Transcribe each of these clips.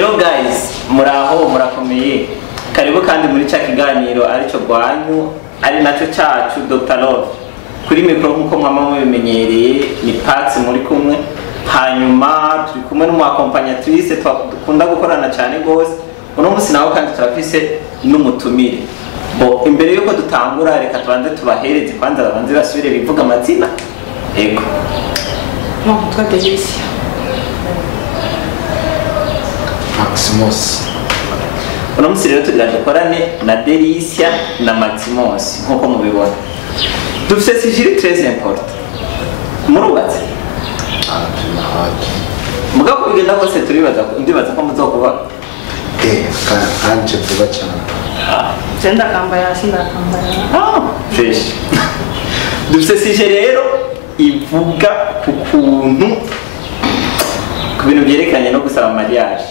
Hello guys, muraho murakomeye. Karibu kandi muri cya kiganiro arico gwanyu ari naco cyacu Dr. Love. Kuri mikro nkuko mwama mubimenyereye ni Pax muri kumwe. Hanyuma turi kumwe n'umuaccompagnatrice twakunda gukorana cyane gose. Uno musi nawo kandi turafise n'umutumire. Bo imbere yuko dutangura reka tubanze tubahereze kwanza babanze basubire bivuga amazina. Ego. Bon, toi Delicia. Maximus. Uno musi rero tugira dukorane na Delicia na Maximus nkuko mubibona. Dufise sigili très important. Murubatse. Mugabo bigenda kose turibaza ndibaza ko muzokuba. Kanje vuba cyane. Senda kambaya, senda kambaya. Fresh. Dufise sigili rero ivuga ku kuntu ku bintu byerekanye no gusaba mariage.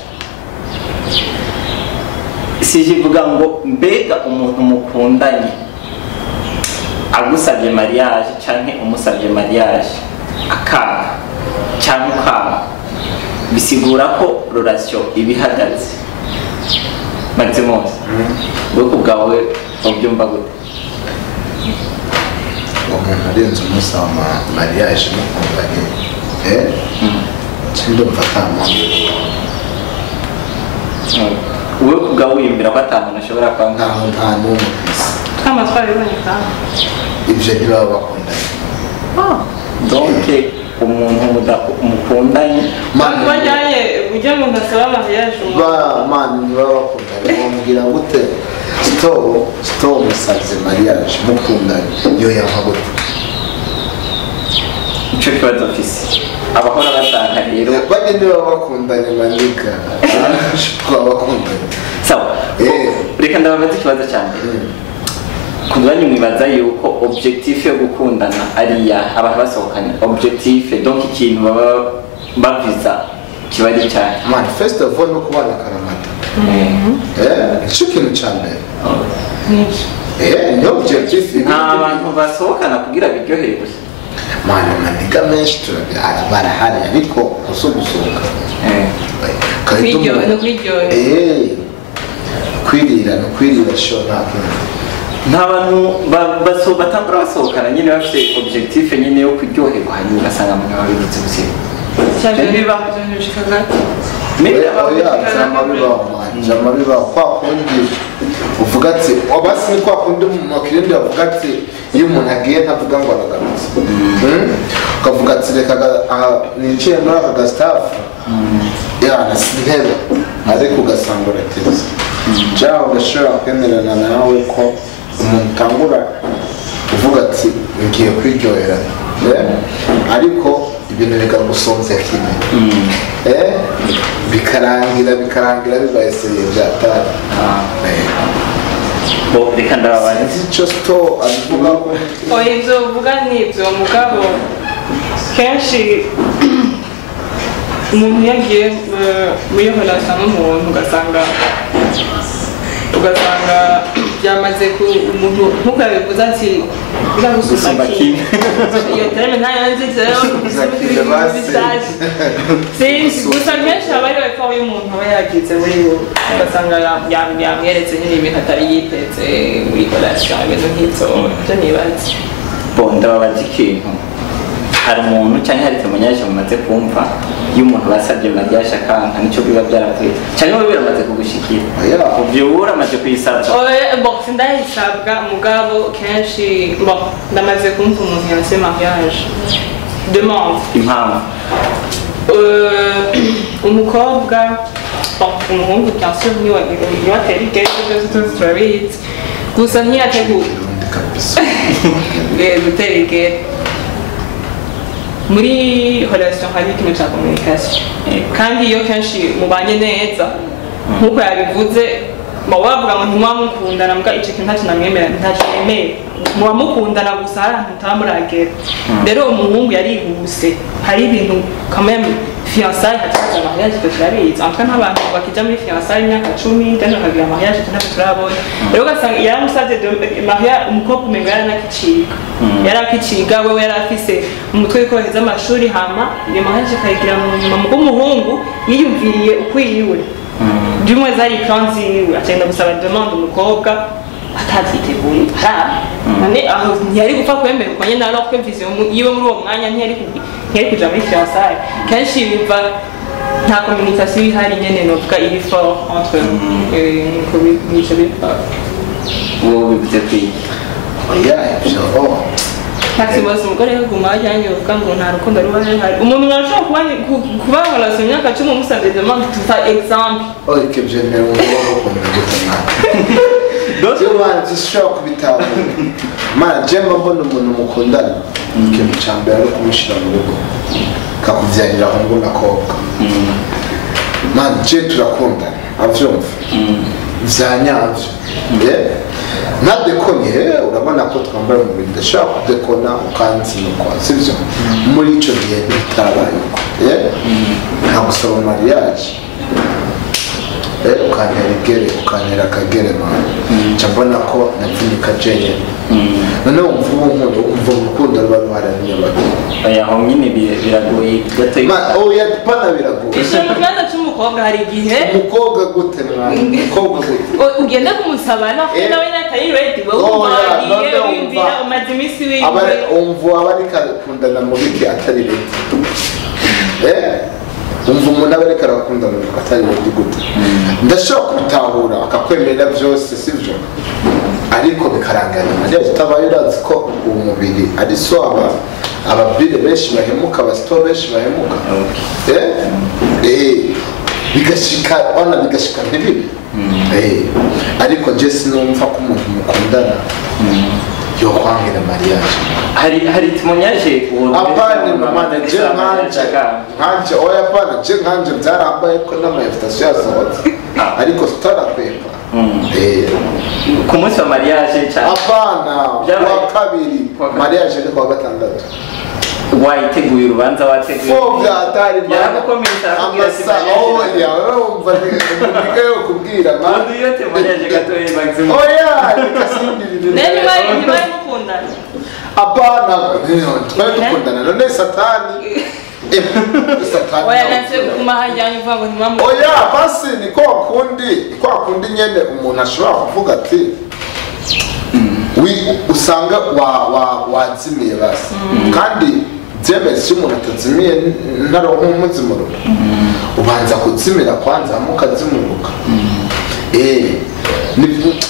Sigili ivuga ngo mbega umuntu mukundanye agusabye mariage canke umusabye mariage akanga cyangwa ukanga bisigura ko relation ibihagaze. Maximus bwo kubwawe ubyumva gute? Arenze umusaba mariage mukundanye cyangwa mfatamo wewe kubwawe wimbira ko atamuntu ashobora kwanga nta n'umwe Kama twabiboneka. ibyo ntibaba bakundanye. donc umuntu mukundanye Bajyanye ujya mu ndasaba mariage mani ntibaba bakundanye bamubwira gute sto musaze mariage mukundanye iyo yava gute ico kibazo mfise abahora batanga rero bajye ntibaba bakundanye manika baba bakundanye sawa reka ndababaza ikibazo cyane kubwanyu mwibaza yuko objectif yo gukundana ari ya abantu basohokanye objectif donc ikintu baba baviza kiba ari cyane man first of all no kubana karamata icyo kintu cyane ni objectif nta bantu basohokana kugira biryohere gusa man maniga menshi barahari ariko gusohoka kwirira sho nta bantu batangura basohokana nyine bafite objectif nyine yo kuryoherwa hanyuma ugasanga mu nyuma bibutse gusiba jama biba kwa kundi uvuga ati abasi ni kwa kundi mu kirindi avuga ati iyo umuntu agiye ntavuga ngo aragarutse ukavuga ati reka niciye muri aka gastaff yana sintebe ariko ugasanga urateze jaho ugashobora kwemerana nawe ko umuntu utangura uvuga ati ngiye kwiryohera ariko ibintu bikagusonza kimwe bikarangira bibaye seriye byatari bo reka ndababaye icyo sto avuga ko ibyo uvuga n'ibyo mugabo kenshi umuntu yagiye muri relation n'umuntu ugasanga byamaze ku umuntu ntukabivuze ati biragusumba kimwe iyo terme ntayo nziza rero gusa kenshi aba ari wepfa y'umuntu aba yagize muri bo ugasanga yamweretse nyine ibintu atari yiteze muri relation ibintu nk'ibyo byo nibaze bo ndababaza ikintu hari umuntu cyangwa hari temoyage mumaze kumva iyo umuntu basabye mariage akanka nicyo biba byaravuye cyangwa biba biramaze kugushikira ubyubura amaze kuyisaba bon sindayisabwa mugabo kenshi bon ndamaze kumva umuntu yanse mariage demande impamvu umukobwa umuhungu bien sûr niwe atera igeze byose turabizi gusa ntiyateguye gutera igere muri relation hari ikintu cya communication kandi iyo kenshi mubanye neza nkuko yabivuze bavuga ngo ntimuba mukundana mbwa icyo kintu ntacyo namwemera ntacyo nemeye muba mukundana gusa hari ahantu mutamuragera rero umuhungu yarihuse hari ibintu kamwe fiançailles hataza mariage turabizi en tout cas n'abantu bakijya muri fiançailles imyaka 10 kandi bakagira mariage ntabwo turabona rero ugasanga yaramusabye mariage umukobwa umenga yarakiciga wewe yarafise umutwe ko amashuri hama iyo mariage kayigira mu nyuma mu umuhungu yiyumviriye ukwiyiwe bimwe zari plan ziwe agenda gusaba demande umukobwa atabyiteguye none aho ntiyari gupfa kwemera uko nyine alors que vision yiwe muri uwo mwanya ntiyari kuja muri fiançailles kenshi biva nta communication ihari nyene novuga iri fort entre nico biva wowe bivuze kwiye oya ibyo Maximus umugore yaguma ajyanye uvuga ngo nta rukundo ruba ruhari umuntu arashobora kuba relation imyaka 10 musanze demande tufa exemple que je ne vois pas donc man zishobora kubitanga man jemba mbona umuntu mukundana ikintu cya mbere ari kumushira mu rugo kakubyarira ahungu nakobwa man je turakundana avyumva vyanyavyo nadekonye urabona ko twambara mu bintu ndashaka kudekona ukanzinukwa sivyo muri ico gihe bitabaye nta gusaba mariage ukantera akagere mani mbona ko napfunika jenye noneho umva urukundo ruba ruharaniye bati oya aho nyine biragoye gato oya pana biragoye ikibazo cy'umukobwa hari igihe umukobwa gute mwana umukobwa gute ugenda kumusaba nawe natari ready wowe ugiye wimvira umaze iminsi wimvira umva abari kundana mu biki atari ready umva umuntu abereka arakundana atari ready gute ndashobora kubitahura akakwemerera byose sivyo ariko bikarangana ariyo tutabaye urazi ko umubiri ari so ababire benshi bahemuka abasito benshi bahemuka bigashika ntibibi ariko je sinumva ko umuntu mukundana yo kwangira mariage hari témoignage apane manager nkanje oya apane je nkanje byarambaye ko n'amainvitation yasohotse ariko tutarakwepa ku munsi wa mariage cyane apana wa kabiri mariage ni kwa gatandatu wayiteguye urubanza wateguye byatari yaragukomeza amasa oya urumva nige yo kubwira mandi iyo témoignage gatoye maximum oya nikasindi bintu nani bari mukundana apana twari dukundana none satani oya nase kumahajyanye uvuga ngo ntimamu oya basi ni kwa kundi nyene umuntu ashobora kuvuga ati usanga wazimiye basi kandi byemeze umuntu atazimiye ntaronka umuzimuro ubanza kuzimira kwanza mukazimuruka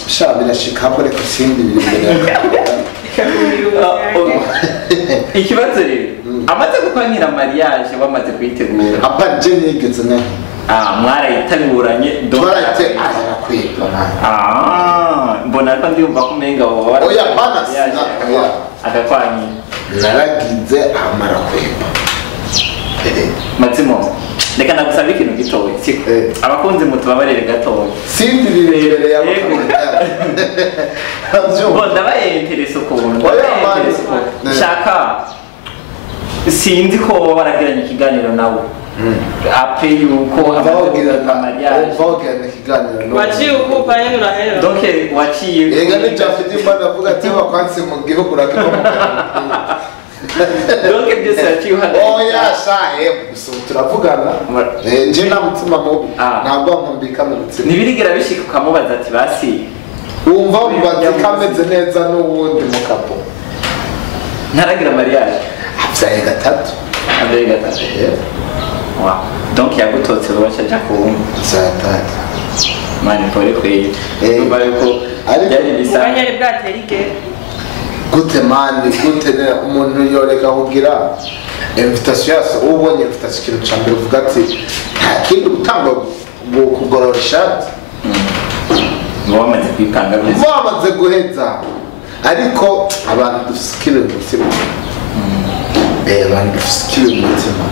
sha birashika hamwe reka sindi biri ikibazo rero amaze gukwanira mariage wamaze kuyitegura apa je nigeze naho mwarayiteguranye twarate azana kwipa mbona ko ndiyumva ko umenga wowe oya bana oya akakwanyira naragize amara kwipa Maximo reka ndagusaba ikintu gitowe siko abakunzi mutubabarire gatowe sindi birebere yawe bo ndabaye interesse ukuntu shaka sinzi ko waragiranye ikiganiro nawe ape yuko abawugirana ikiganiro waciye ukupa yene urahera donc waciye ega ni cyafite imana avuga ati wakwanse mu gihugu rakiko donc byose yaciye uhagaze oya shahe gusa turavugana nje nta mutima mubi ntabwo nkumbika mu mutima ntibirigera bishika ukamubaza ati basi wumva mubaza kameze neza n'uwundi mu kapo ntaragira mariage abyaye gatatu wow donc yagutotse rwose ajya kuwumva zatatu mani pole kweye numva yuko byari bisa ubanyari bwatera igere gute mani gute umuntu yoreka kugira invitation yose ubonye invitation ikintu cya mbere uvuga ati nta kindi gutanga kugorora ishati wamaze kwipanga byose wamaze guheza ariko abantu dusikire umutima abantu dusikire umutima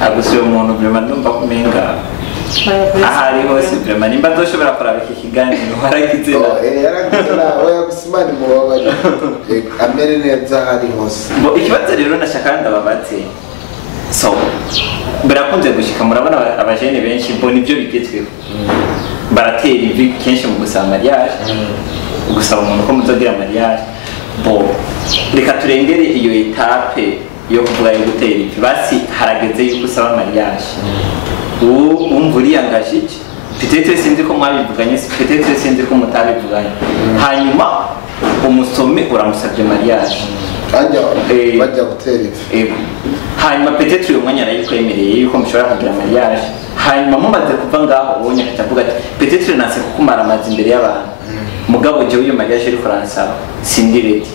agusira umuntu vraiment ndumva kumenga ahari hose vraiment nimba ndoshobora kuraba iki kiganiro waragize yaragize oya gusimani mu babari amere neza hari hose ikibazo rero nashaka ndababatse so birakunze gushika murabona abajene benshi mbona ibyo bigezweho baratera ivi kenshi mu gusaba mariage gusaba umuntu ko muzogira mariage reka turengere iyo etape yo kuvuga yo gutera ivi basi harageze yuko usaba mariage wumva uriyangaje iki peut-être sinzi ko mwabivuganye peut-être sinzi ko mutabivuganye hanyuma umusome uramusabye mariage bajya gutera ivi hanyuma peut-être uyu mwanya arayikwemereye yuko mushobora kugira mariage hanyuma mumaze kuva ngaho ubonye akavuga ati peut-être nase kukumara amazi imbere y'abantu mugabo jewe uyu mariage ariko aransaba sindi ready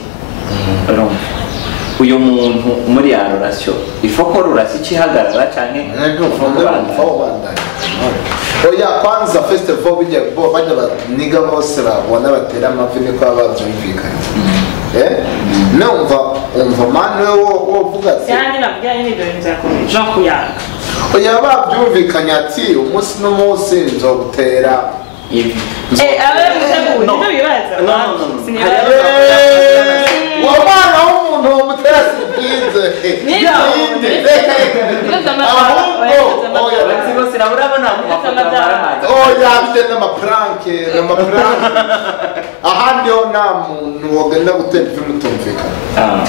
uyu muntu muri ya relation ifo ko relation ikihagarara canke oya kwanza first of all bajya niga bose babona batera amavi niko babyumvikanye umva mane wo vuga ati yani nabwiye n'ibyo nzakomeye Jean kuyaga oya babyumvikanye ati umunsi n'umunsi nzogutera ivi abe mutegura ibyo bibaza wabana w'umuntu wamutera sibwize afite n'amapranke ahandi ho nta muntu wogenda gutera ivi mutumvikana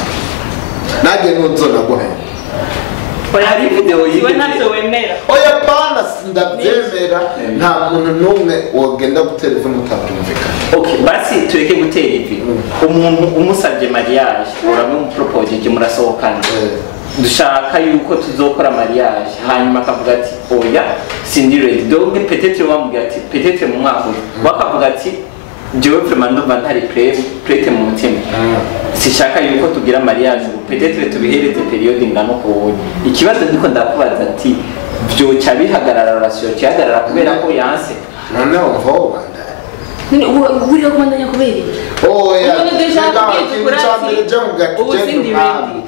nanjye nuzona guhe hari video oya bana ndabyemera nta muntu n'umwe wogenda gutera ivi mutabyumvikana okay basi tureke gutera ivi umuntu umusabye mariage uramupropose murasohokana dushaka yuko tuzokora mariage hanyuma akavuga ati oya sindi ready donc peut-être wamubwira ati peut-être mu mwaka wakavuga ati jewe vraiment ndumva ntari prête mu mutima sishaka yuko tugira mariage peut-être tubihereze periode ingana uko ikibazo ndiko ndakubaza ati byoca bihagarara relation kihagarara kubera ko yanse none umva wobanda uriho kubandanya kubera oya ubu sindi ready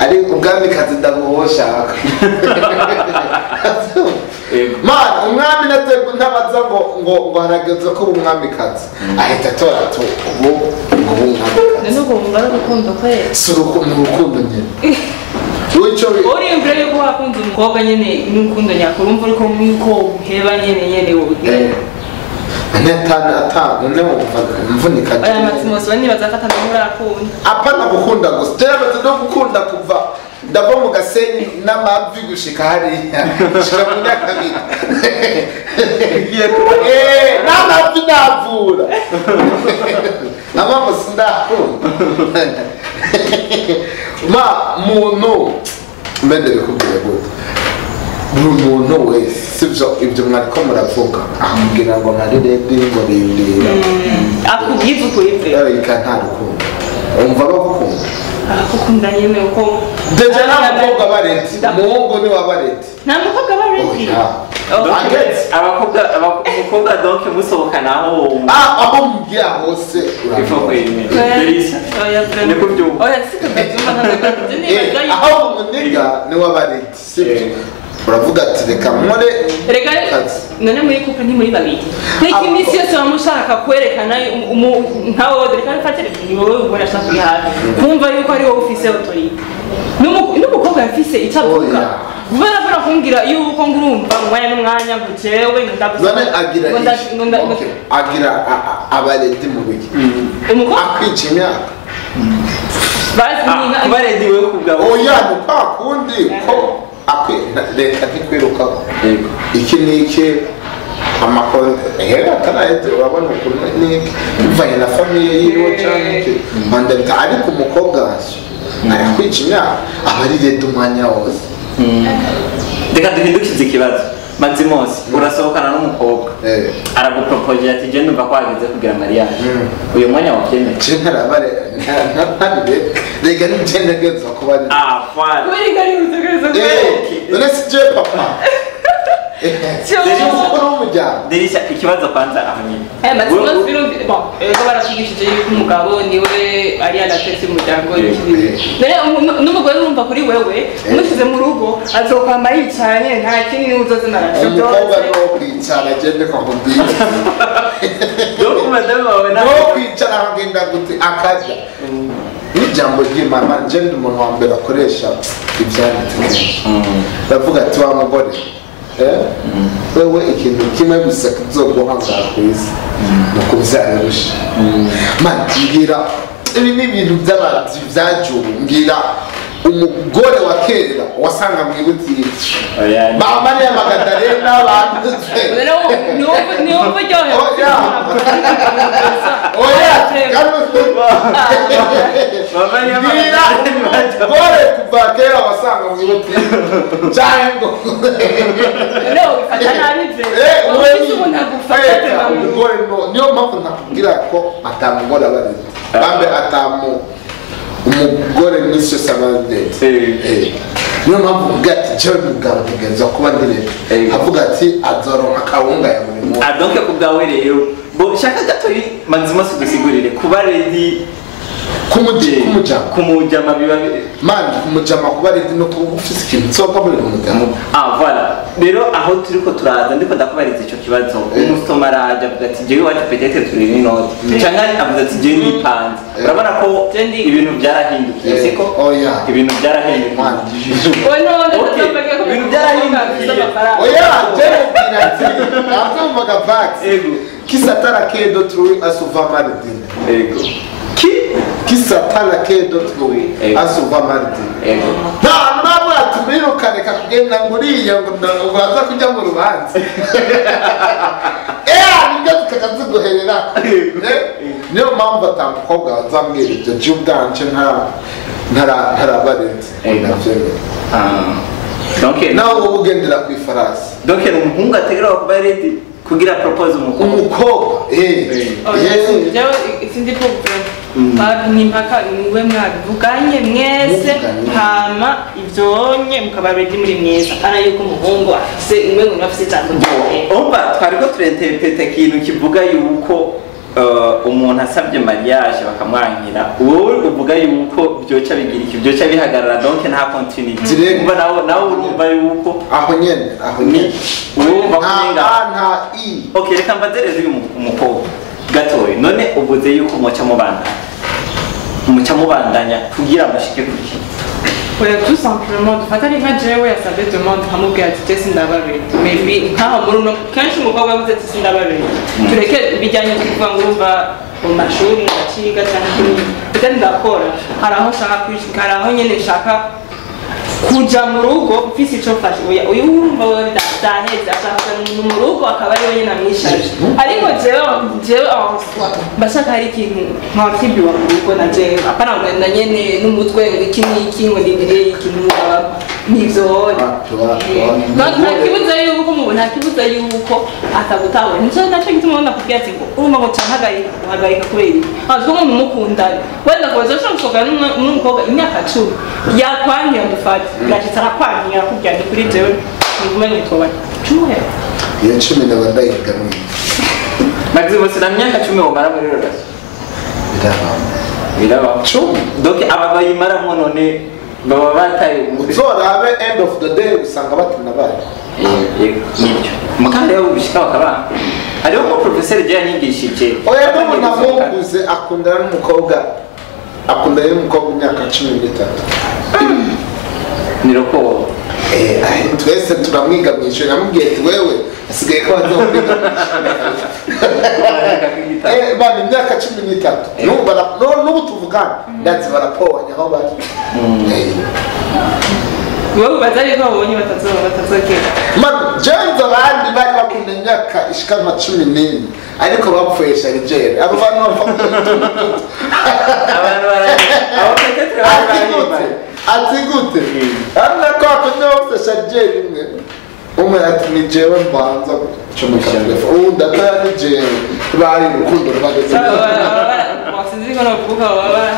ari ubwami kazi ndaguhoshaka man umwami ntabaza ngo harageze ko umwami kazi ahita atora ubu umwami kazi nuko umva rukundo kwe urukundo nyine uri imbere yuko wakunze umukobwa nyene n'urukundo nyakuri umva uriko mwiko uheba nyene wowe none mvunika aya matimoso bani bazafata muri akunda apana gukunda gusa terabaze no gukunda kuva ndava mu gasenyi n'amavi gushika hariya shira mu nyakabiri n'amavi navura amamo sindakunda muntu mbendere kubwira gute umuntu wese sivyo ibyo mwariko muravuga amubwira ngo nari ready ngo rindira akubwiza ukuri pe ika nta rukundo umva bagukunda akukunda nyene uko deje n'abakobwa bareti umuhungu ni wabareti nta mukobwa bareti abakobwa donc musohokanaho aho mugiye hose ifo kwemera delisa niko byumva oya siko byumva nta aho umuniga ni wabareti sivyo uravuga ati reka nkore reka none muri couple nti muri babiri n'iki misi yose bamushaka kwerekana nkawe reka mfatire ni wowe ubona ashaka kuri hafi kumva yuko ari wowe ufise autorité n'umukobwa yafise icyo avuga kubera ko kumbwira yuko ngurumva umwanya n'umwanya gucewe agira abaredi mu biki akwica imyaka abaredi we kubwa oya ni kwa kundi ko leta ntikwiruka iki niki amakoni ataraheze urabona ukuntu niki bivanye na famiye yiwe canke mandabita ariko umukobwa arakwica imyaka aba ari leta umwanya wose reka duhindukize ikibazo Maximos urasohokana n'umukobwa aragupropose ati je ndumva ko hageze kugira mariage uyu mwanya wabyemeye narabare rega n'icyendegezo ko bari fine kuri gari utegereza none sije papa Delisa ikibazo kwanza aho nyine Maximos birumvi bon ego barakigishije yuko umugabo niwe ari adatetse umuryango n'umugore urumva kuri wewe umusize mu rugo azokwama yicaranye nta kintu n'uzoze narasho umukobwa no kwicara agende kwa mubiri donc madame wawe no kwicara agenda gute akarya n'ijambo ry'Imana ngende umuntu wa mbere akoresha ibyanditse bavuga ati wa mugore wewe ikintu kimwe gusa kizoguhangara ku isi ni ukubyarusha mbwira ibi ni ibintu by'abantu byajuru mbwira umugore wa kera wasanga mu ibutike ba Mariya Magdalena abantu niyo buryohe gore kuva kera wasanga mu ibutike cyane ngo niyo mpamvu nakubwira ko atamugore abarezi bambe umugore n'icyo samadete niyo mpamvu uvuga ati jewe mugabo ntegereza kuba ndirebe avuga ati azoronka akawunga ya buri munsi adonke ku bwawe rero shaka gatoyi manzima sidusigurire kuba ready kumujama biba mani kumujama kuba ready no kuba ufise ikintu cyoka muri kumujama voilà rero aho turiko turaza ndiko ndakubariza ico kibazo umusoma araje avuga ati jewe wacu peut-être turi ni note cyangwa avuga ati jewe ni panze urabona ko ibintu byarahindukiye siko ibintu byarahindukiye ibintu byarahindukiye jewe ati avuga vax kisatara kedo turi asuva maridine kisatara kedo turi asuva maridine nta mpamvu yatumwirukane kakugenda nguriye ngo uraza kujya mu rubanza nibyo tukakazuguherera niyo mpamvu atamukobwa wazambwira ibyo by'ubwanje ntarabarenze nawe wowe ugendera ku ifarasi donc ni umuhungu ategerezwa kuba ready kugira propose umukobwa sindi problem ni mpaka niwe mwabivuganye mwese hama ivyonye mukaba ready muri mwese ara yuko umuhungu afise imwe ngo afise cyangwa umva twari ko turenterprete ikintu kivuga yuko umuntu asabye mariage bakamwankira wowe uvuga yuko byoca bigira iki byoca bihagarara donc nta continuity umva nawe urumva yuko aho nyene urumva kumenga nta okay reka mbazereze uyu umukobwa gatoye none uvuze yuko muca mubandanya kugira amashike kuki tout simplement dufata ari nka jewe yasabye demande nkamubwira ati tese ndabarere maybe nkaho muri uno kenshi umukobwa avuze ati sindabarere tureke bijyanye kuvuga ngo urumva mu mashuri ndakiga cyangwa ndetse ndakora hari aho nshaka kwishika hari aho nyene nshaka kuja mu rugo mfise ico mfashe uyu wumva wewe ndaheza ashaka mu rugo akaba ari wenyine amwishaje ariko jewe bashaka hari ikintu nkakibwa mu rugo na jewe apana ngenda nyene n'umutwe iki ngo ndindiriye ikintu nivyo ntakibuza yuko atagutawe nico naco gituma nakubwira ati ngo urumva ngo uhagarika kubera iki azwo umuntu mukundana wenda ko ushobora gusohokana n'umukobwa imyaka 10 yakwangira dufata urashitse arakwangira kugira ngo kuri jewe ngume nitobana cyuhe iyo 10 n'abadayigamwe maximum sina myaka 10 umara muri rorasi biraba 10 donc ababayimara none baba bataye uzorabe end of the day usanga batina bari nibyo mukanda yo bishika bakaba ariho ko professor je yanyigishije oya no namukuze akundana n'umukobwa imyaka 13 niroko twese turamwiga mwisho namubwiye ati wewe asigaye ko azokwiga bani imyaka 13 n'ubu tuvugana ndazi barapowanya aho bari wowe bazari ko babonye batazokera man jenza abandi bari bakunda imyaka ishika 14 ariko bapfuesha rigere abo bantu abantu ati gute arna ko akonyo sajeri imwe umwe ati ni jewe mbanza cyumuka telefone ndakaya ni jewe bari rukundo rwageze wasinzi ko navuga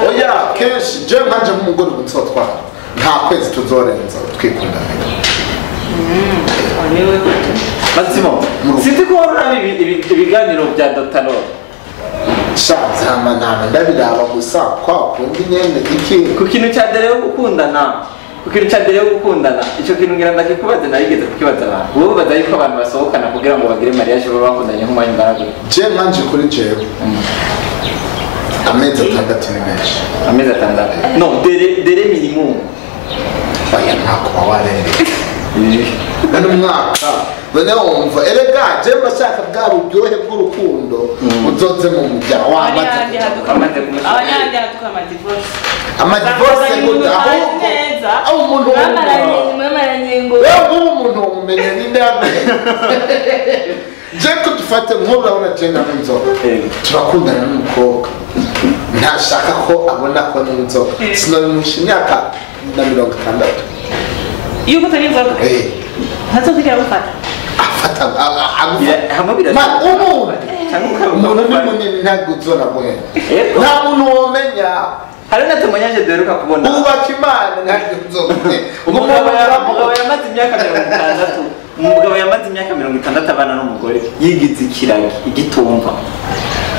oya kenshi je manje nk'umugore gutsotwa nta kwezi tuzorenza twikundana Maximo sindi ko wari ibiganiro bya Dr. Lord shazama nana ndabiraba gusa kwa kundi nyene iki ku kintu cya dere yo gukundana icyo kintu ngira ndakikubaza narigeze kukibaza abantu wowe baza yuko abantu basohokana kugira ngo bagire mariage baba bakundanye nk'umwanya imbaraga je manje kuri jewe amezi 6 ni menshi amezi 6 no dere minimum oya ntako warende nani mwaka bane wumva erega je bashaka bwa buryohe bw'urukundo uzoze mu mujya wamaze abanyandi hatuka amadivorce amadivorce guda umuntu mwamaranye ngo nk'ubu umuntu umumenye ninde yamenye je ko dufate nk'ubu urabona je na n'inzoga turakundana n'umukobwa ntashaka ko abona ko n'inzoga sinabimusha imyaka na 60 iyo utari inzoga ntazokwigira gufata afata umuntu ni munini ntabwo uzona guhera nta muntu womenya hari natumanyaje duheruka kubona ubaka imana ntabwo nzoga umugabo yamaze imyaka 60 umugabo yamaze imyaka 60 abana n'umugore yigize ikiragi igitumva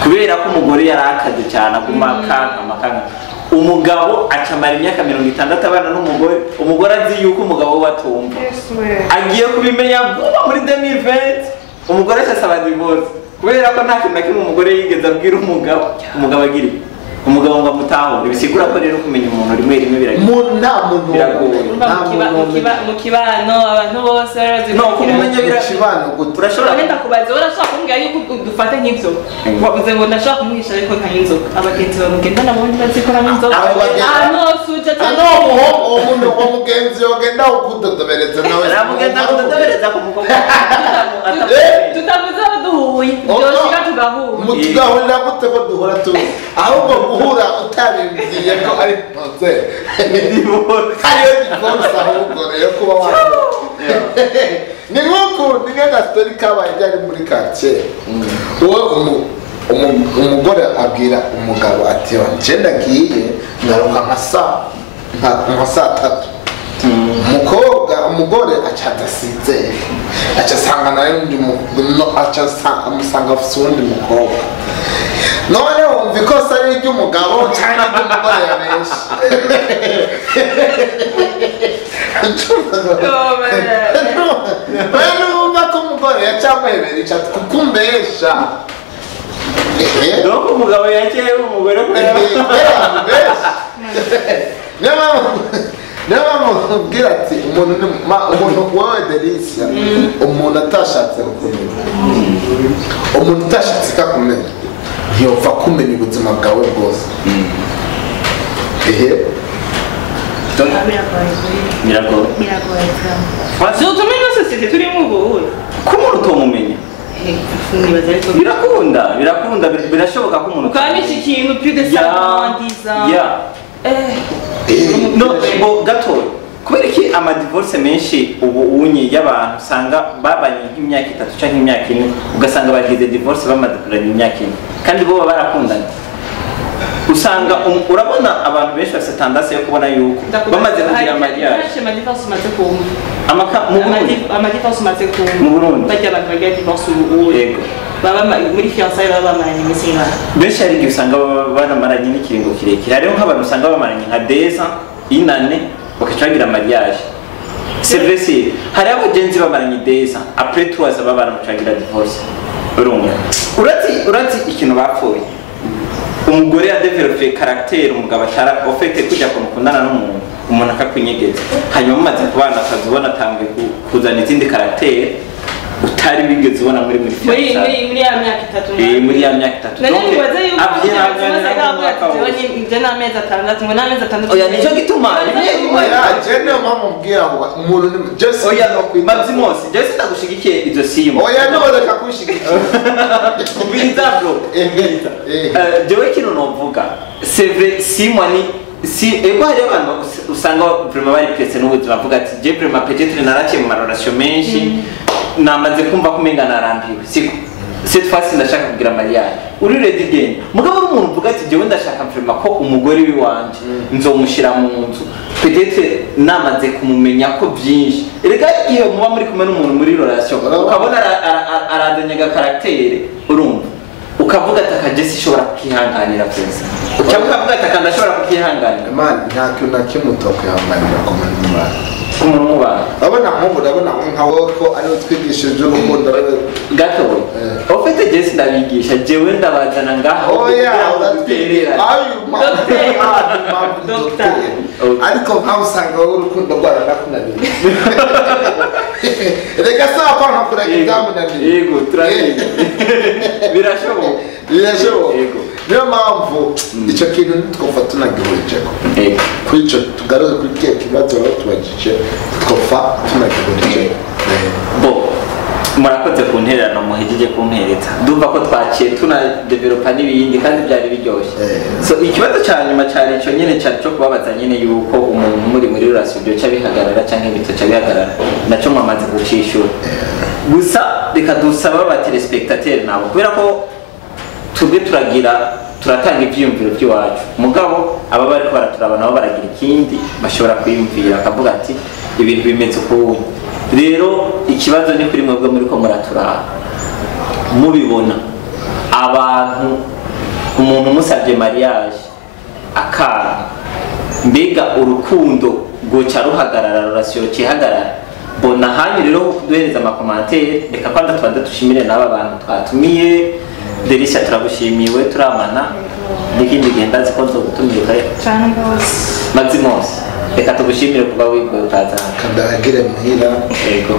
kubera ko umugore yari akaze cyane amakanga umugabo acamara imyaka 60 abana n'umugore umugore azi yuko umugabo we atumva agiye kubimenya vuba muri 2020 umugore asaba divorce kubera ko nta kintu na kimwe umugore yigeze abwira umugabo agira umugabo ngo amutahure bisigura ko rero kumenya umuntu rimwe biragoye nta muntu mu kibano abantu bose barazi no kumenya birashibano urashobora kwenda kubaza urashobora kumbwira yuko dufate nk'ibyo wavuze ngo ndashobora kumwisha ariko nta inzoga abagenzi bamugenda nabandi bazikora n'inzoga suje umuntu wa mugenzi yogenda ukudodobereza nawe aramugenda kudodobereza ku mukobwa tutavuze abaduhuye byoshika tugahurira gute ko duhora tuzi ahubwo guhura utabimbwiye ko ari ntoze hariyo divorce ahubwo rero kuba wakora ni nk'uko ni nk'agastori kabaye byari muri quartier umugore abwira umugabo ati nje ndagiye ngaruka nka saa 3 umugore aca adasize aca asanga nawe amusanga afite uwundi mukobwa none wumva ikosa ari iry'umugabo cyangwa iry'umugore yabeshe wumva ko umugore yacamuhebera icati kuko umbesha doko umugabo yakeye umugore niyo mpamvu ubwira ati umuntu wowe Delicia umuntu atashatse kukumenya umuntu utashatse kakumenya ntiyopfa kumenya ubuzima bwawe bwose biragoye tumenya sosiyete turimo ubu ko umuntu utomumenya birakunda birashoboka ko umuntu ukabisha ikintu plus de 10 no gatoya kubera iki amadivorce menshi ubu unyi y'abantu usanga babanye nk'imyaka 3 cyangwa imyaka 4 ugasanga bagize divorce bamaze kurana imyaka 4 kandi bo barakundana usanga urabona abantu benshi bafite tendance yo kubona yuko bamaze kugira mariage amadivorce maze kumva mu Burundi bajya abantu bagira divorce ubu yego baba muri fiançailles baba bamaranye iminsi y'imana benshi hari igihe usanga banamaranye n'ikiringo kirekire hariho nk'abantu usanga bamaranye nka 10 ans inane bakacagira mariage c'est vrai si hari abagenzi bamaranye 10 ans après 3 ans baba baramucagira divorce urumva urati ikintu bapfuye umugore ya develope caractère umugabo atara ofete kujya kumukundana n'umuntu umuntu akakwinyegeza hanyuma umaze kubana akazubona atangiye kuzana izindi caractère utari bigeze ubona muri ya myaka 3 muri ya myaka 3 none nibaza yuko je na meza 6 ngo na meza 6 oya nico gituma jene mama mbwira ngo umuntu ni just oya Maximus just ndagushigikiye izo simu oya nobodeka kushigikira ubiriza bro jewe kino novuga c'est vrai simu ni ego hari abantu usanga vraiment bari presse n'ubuzima bavuga ati je vraiment peut-être naraciye mu marorasyo menshi namaze kumva kumenga narambiwe siko cette fois ndashaka kugira mariage uri ready again mugabo umuntu uvuga ati jewe ndashaka vraiment ko umugore wi wanje nzomushira mu nzu peut-être namaze kumumenya ko byinshi erega iyo muba muri kumwe n'umuntu muri relation ukabona arandanyaga caractère urumva ukavuga ati akajesi ishobora kukihanganira pesa cyangwa ukavuga ati akandashobora kukihanganira man nta kintu na kimwe utokwihanganira ku muntu mubana abona nkawe ko ari utwigishije urukundo gato ofite jesi ndabigisha jewe ndabazana ngaho oya uraterera ariko nkawe usanga wowe urukundo rwaranakunaniye reka saba ko ntakuraga ibyamunaniye yego turabizi birashoboka birashoboka Yego. niyo mpamvu icyo kintu ntitwofa tunagihurije kuri icyo tugaruke kuri kiya kibazo rero tubagije twofa tunagihurije bo murakoze ku ntererano muhejeje kumpereza ndumva ko twaciye tunadevelopa n'ibindi kandi byari biryoshye so ikibazo cya nyuma cyari icyo nyine cyari cyo kubabaza nyine yuko umuntu muri relation byo bihagarara cyangwa ibitoca bihagarara nacyo mwamaze gucishura gusa reka dusaba aba telespectateur nabo kubera ko tubwe turatanga ibyiyumviro by'iwacu mugabo aba bari ko baraturaba nabo baragira ikindi bashobora kwiyumvira akavuga ati ibintu bimeze uko rero ikibazo ni kuri mwebwe muri ko muraturaba mubibona abantu umuntu musabye mariage akara mbega urukundo goca ruhagarara relation kihagarara bona hanyu rero kuduhereza amakomantere reka kwanda twanda dushimire n'aba bantu twatumiye Derisha turagushimiwe turamana n'ikindi genda zikonzo gutumira cyane rwose Maximus reka tugushimire kuba wigwe utaza kandagire muhira yego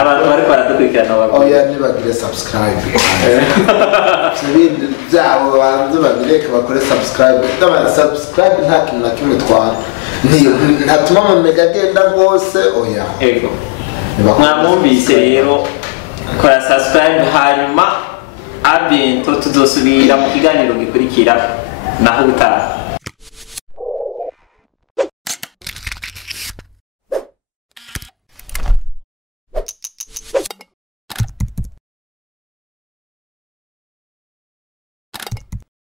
abantu bari baradukurikirana oya nibagire subscribe ibindi byabo banze bagire bakore subscribe subscribe nta kintu na kimwe twara ntatuma amamega agenda rwose oya yego mwamwumvise rero kora subscribe hanyuma abiento tuzosubira mu kiganiro gikurikira naho gutaha